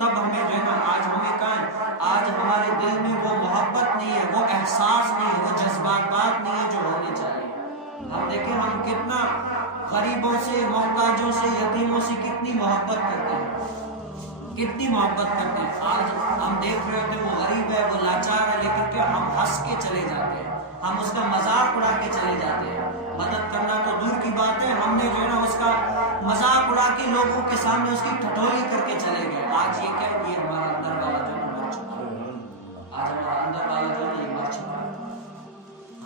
تب ہمیں جو ہے نا آج ہمیں کہاں ہے، آج ہمارے دل میں وہ محبت نہیں ہے، وہ احساس نہیں ہے، وہ جذبات نہیں ہے جو ہونے چاہیے۔ ہم دیکھیں ہم کتنا غریبوں سے، محتاجوں سے، یتیموں سے کتنی محبت کرتے ہیں، کتنی محبت کرتے ہیں۔ آج ہم دیکھ رہے ہوتے ہیں وہ غریب ہے، وہ لاچار ہے، لیکن کیا ہم ہنس کے چلے جاتے ہیں، ہم اس کا مذاق اڑا کے چلے جاتے ہیں۔ مدد کرنا تو دور کی بات ہے، ہم نے جو ہے نا اس کا مذاق اڑا کے لوگوں کے سامنے اس کی ٹھٹولی کر کے چلے گئے۔ آج یہ کیا، یہ ہمارا اندر والا جو ہے مر چکا ہے، آج ہمارا اندر والا جو ہے یہ مر چکا ہے۔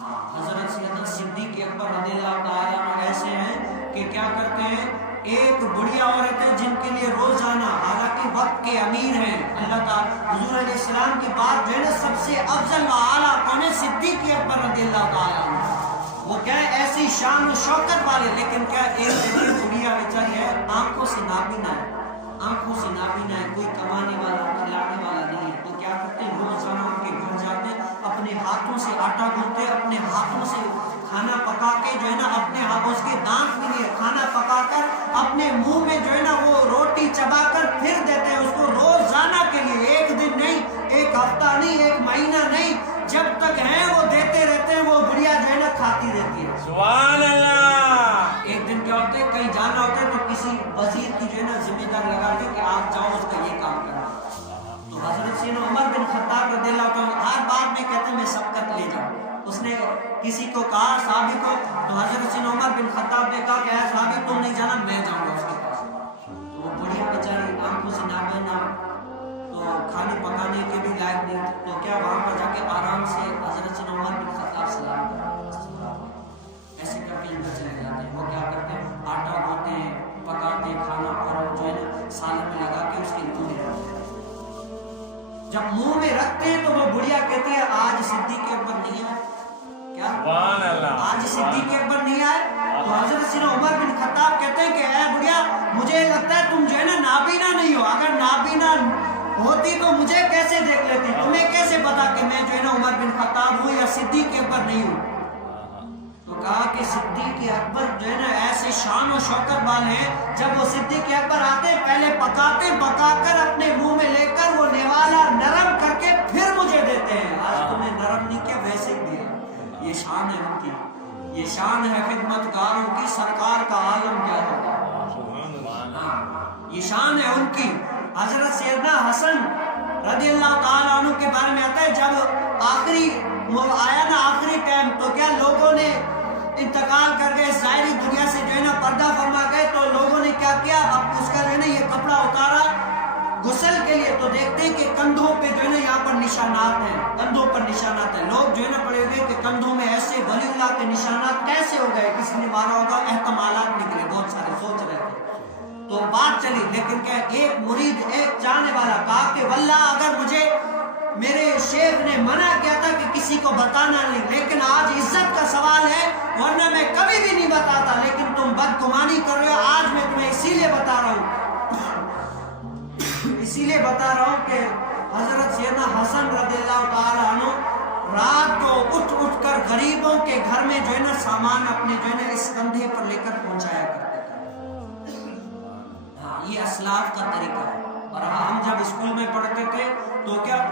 ہاں، حضرت سیدنا صدیق اکبر رضی اللہ تعالیٰ عنہ ایسے ہیں کہ کیا کرتے ہیں، ایک بڑھیا عورت ہے جن کے لیے روزانہ، حالانکہ وقت کے امیر ہیں اللہ تعالیٰ، حضور علیہ السلام کے بعد جو ہے نا سب سے افضل و اعلیٰ کون ہے، صدیق اکبر رضی اللہ تعالیٰ عنہ۔ وہ کیا ہے، ایسی شان و شوکت والے، لیکن کیا ایک دن بڑھیا بیچاری ہے، آنکھوں سے نابینا ہے، آنکھوں سے نابینا ہے، کوئی کمانے والا کھلانے والا نہیں ہے۔ تو کیا کرتے ہیں، روزانہ ان کے گھر جاتے ہیں، اپنے ہاتھوں سے آٹا گوندتے، اپنے ہاتھوں سے کھانا پکا کے جو ہے نا اپنے ہاتھوں کے دانت بھی نہیں ہے، کھانا پکا کر اپنے منہ میں جو ہے نا وہ روٹی چبا کر پھر دیتے ہیں اس کو، روزانہ کے لیے، ایک دن نہیں، ایک ہفتہ نہیں، ایک مہینہ نہیں، جب تک ہیں وہ دیتے رہتے ہیں، وہ بڑھیا جو ہے نا کھاتی رہتی ہے۔ سبحان اللہ۔ ایک دن کیا ہوتا ہے، کہیں جانا ہوتا ہے تو کسی وزیر کی جو ہے نا ذمہ دار لگا دی کہ آپ جاؤ اس کا یہ کام کرنا۔ تو حضرت سیدنا عمر بن خطاب رضی اللہ عنہ ہر بات میں کہتے ہیں میں سبقت لے جاؤں۔ اس نے کسی کو کہا، صحابی کو، تو حضرت سیدنا عمر بن خطاب نے کہا کہ اے صحابی تم نہیں جانا، میں جاؤں گا اس کے پاس۔ تو وہ بڑھیا بیچاری آنکھوں سے نابینا، تو کھانے پکانے کے بھی لائق نہیں، تو کیا وہاں پر جا کے آرام سے حضرت سیدنا عمر بن خطاب سلام کرتے ہیں، ایسے کر کے اندر چلے جاتے ہیں۔ وہ کیا کرتے ہیں، آٹا گوندتے ہیں، پکاتے ہیں کھانا، اور جو ہے نا سالن میں لگا کے اس کے منہ میں رکھتے ہیں۔ جب منہ میں رکھتے ہیں تو وہ بڑھیا کہتی ہے آج صدیق اکبر نہیں آئے، کیا سبحان اللہ، آج صدیق اکبر نہیں آئے؟ تو حضرت سیدنا عمر بن خطاب کہتے ہیں کہ اے بڑھیا مجھے لگتا ہے تم جو ہے نا نابینا نہیں ہو، اگر نابینا ہوتی تو مجھے کیسے دیکھ لیتی، تمہیں کیسے پتا کہ میں جو ہے نا عمر بن خطاب ہوں یا صدیق اکبر نہیں ہوں؟ تو کہا کہ صدیق اکبر جو ہے نا ایسے شان و شوکت والے ہیں، جب وہ صدیق اکبر آتے پہلے پکاتے، پکا کر اپنے منہ میں لے کر وہ نوالا نرم کر کے پھر مجھے دیتے ہیں۔ آج تم نے نرم نہیں کیا، ویسے ہی دیا۔ یہ شان ہے ان کی، یہ شان ہے خدمت گاروں کی، سرکار کا عالم کیا ہوگا، یہ شان ہے ان کی۔ حضرت سیدنا حسن رضی اللہ تعالیٰ عنہ کے بارے میں آتا ہے، جب آخری آیا نا آخری ٹائم، تو کیا لوگوں نے انتقال کر گئے، ظاہری دنیا سے جو ہے نا پردہ فرما گئے، تو لوگوں نے کیا کیا، اب اس کا جو ہے نا یہ کپڑا اتارا غسل کے لیے، تو دیکھتے ہیں کہ کندھوں پہ جو ہے نا یہاں پر نشانات ہیں، کندھوں پر نشانات ہیں۔ لوگ جو ہے نا پڑے ہوئے کہ کندھوں میں ایسے ولی اللہ کے نشانات کیسے ہو گئے، کسی نے مارا ہوگا، احتمالات نکلے، بہت سارے سوچ رہے تھے۔ تو بات چلی، لیکن کیا ایک مرید، ایک چاہنے والا کہا کہ واللہ اگر مجھے میرے شیخ نے منع کیا تھا کہ کسی کو بتانا نہیں، لیکن آج عزت کا سوال ہے، ورنہ میں کبھی بھی نہیں بتاتا، لیکن تم بدگمانی کر رہے ہو، آج میں تمہیں اسی لیے بتا رہا ہوں، اسی لیے بتا رہا ہوں کہ حضرت سیدنا حسن رضی اللہ تعالیٰ عنہ رات کو اٹھ اٹھ کر غریبوں کے گھر میں جو ہے نا سامان اپنے جو ہے نا اس کندھے پر لے کر پہنچایا کرتے تھے۔ ہاں، یہ اسلاف کا طریقہ ہے۔ اور ہم جب اسکول میں پڑھتے تھے تو کیا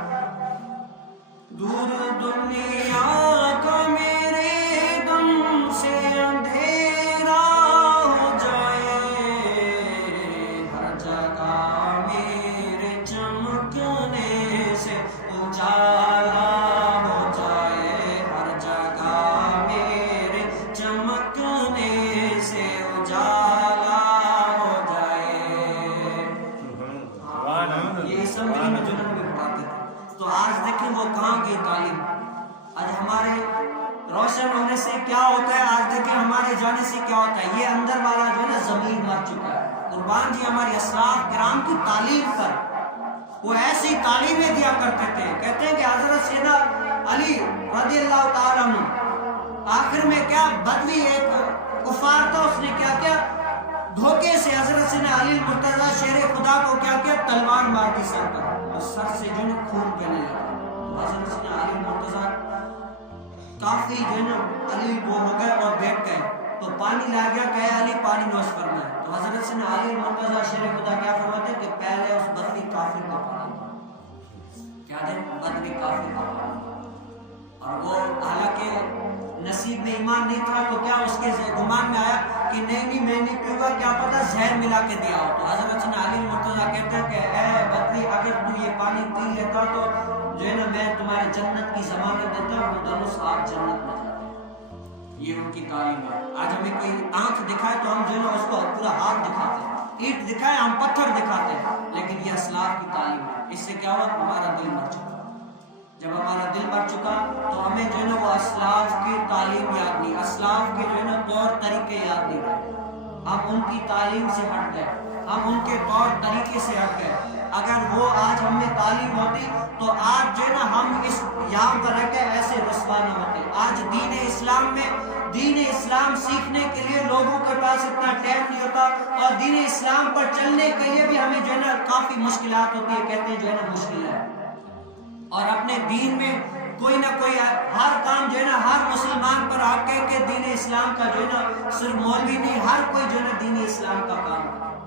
دور دنیا کا میرے دم سے اندھیرا ہو جائے، ہر جگہ میرے چمکنے سے اجالا ہو جائے، ہر جگہ میرے چمکنے سے اجالا ہو جائے۔ یہ اسمبلی میں جنہوں نے پڑھاتے تھے، تو آج دیکھیں وہ کہاں کی تعلیم، آج ہمارے روشن ہونے سے کیا ہوتا ہے، آج دیکھیں ہمارے جانے سے کیا ہوتا ہے۔ یہ اندر والا جو ہے نا ضمیر مر چکا ہے۔ قربان جی ہماری اسلاف کرام کی تعلیم پر، وہ ایسی تعلیمیں دیا کرتے تھے، کہتے ہیں کہ حضرت سیدنا علی رضی اللہ تعالیٰ عنہ آخر میں کیا بدوی ایک کفار تھا، اس نے کیا کیا، دھوکے سے حضرت سیدنا علی مرتضیٰ شیر خدا کو کیا کیا، تلوار مار دی سر پر، اور سر سے جو ہے خون بہنے لگا۔ تو حضرت سیدنا علی مرتضیٰ کافی جو ہے نا علی وہ ہو گئے اور بیٹھ گئے، تو پانی لا گیا، کہے علی پانی نوش فرمائے۔ تو حضرت سیدنا علی مرتضیٰ شیر خدا کیا فرماتے کہ پہلے اس بدوی کافر کو ایمان نہیں تھا تو کیا اس کے گمان میں آیا کہ نہیں میں نہیں پیوں گا، کیا پتا زہر ملا کے دیا ہو۔ تو حضرت علی مرتضیٰ کہتے ہیں کہ اے بدری، اگر تو یہ پانی پی لیتا تو جو ہے نا میں تمہاری جنت کی ضمانت دیتا ہوں، دونوں ساتھ جنت میں جاتے۔ یہ ان کی تعلیم ہے۔ آج ہمیں کوئی آنکھ دکھائے تو ہم جو ہے نا اس کو پورا ہاتھ دکھاتے ہیں، اینٹ دکھائے ہم پتھر دکھاتے ہیں، لیکن یہ اسلاف کی تعلیم ہے۔ اس سے کیا ہوا؟ ہمارا دل مر چکا۔ جب ہمارا دل مر چکا تو ہمیں جو ہے نا وہ اسلاف کی تعلیم یاد نہیں، اسلاف کے جو ہے نا طور طریقے یاد نہیں رہے۔ ہم ان کی تعلیم سے ہٹ گئے، ہم ان کے طور طریقے سے ہٹ گئے۔ اگر وہ آج ہم میں تعلیم ہوتی تو آج جو ہے نا ہم اس یہاں پر رہ کے ایسے رسوا نہ ہوتے۔ آج دین اسلام میں دین اسلام سیکھنے کے لیے لوگوں کے پاس اتنا ٹائم نہیں ہوتا، اور دین اسلام پر چلنے کے لیے بھی ہمیں جو ہے نا کافی مشکلات ہوتی ہے، کہتے ہیں جو ہے نا مشکل ہے۔ اور اپنے دین میں کوئی نہ کوئی ہر کام جو ہے نا ہر مسلمان پر آ کے دین اسلام کا جو ہے نا صرف مولوی نہیں، ہر کوئی جو ہے نا دین اسلام کا کام کرے۔